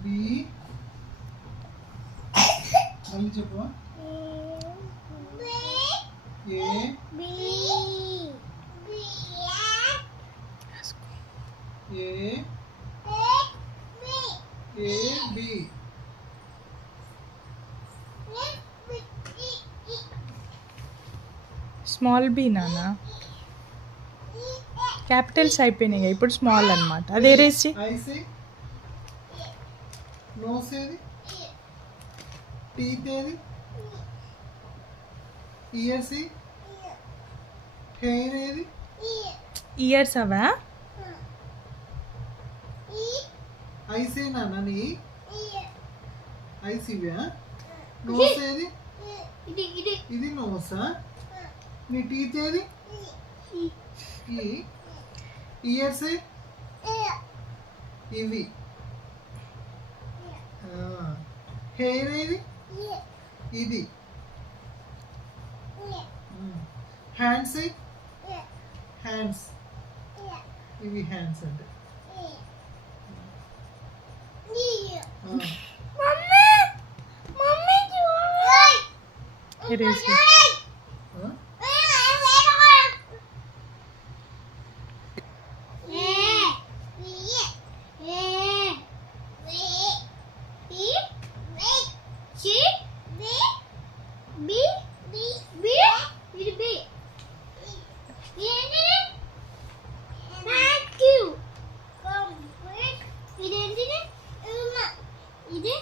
బి మళ్ళీ చెప్పవా ఏ A B small B నాన్న క్యాపిటల్స్ అయిపోయినాయి ఇప్పుడు స్మాల్ అన్నమాట అదే రేసి ఐసి నోస్ ఏది టీత్ ఏది ఇయర్స్ హెయిర్ ఏది ఇయర్స్ అవా ఐసే నాన్న నీ ఐసివ్యా నోస్ ఏది ఇది నోసా నీ టీత్ ఏది ఇయర్స్ ఇవి హెయిర్ ఏది ఇది హ్యాండ్స్ హ్యాండ్స్ ఇవి హ్యాండ్స్ అంటే రేసి ఇది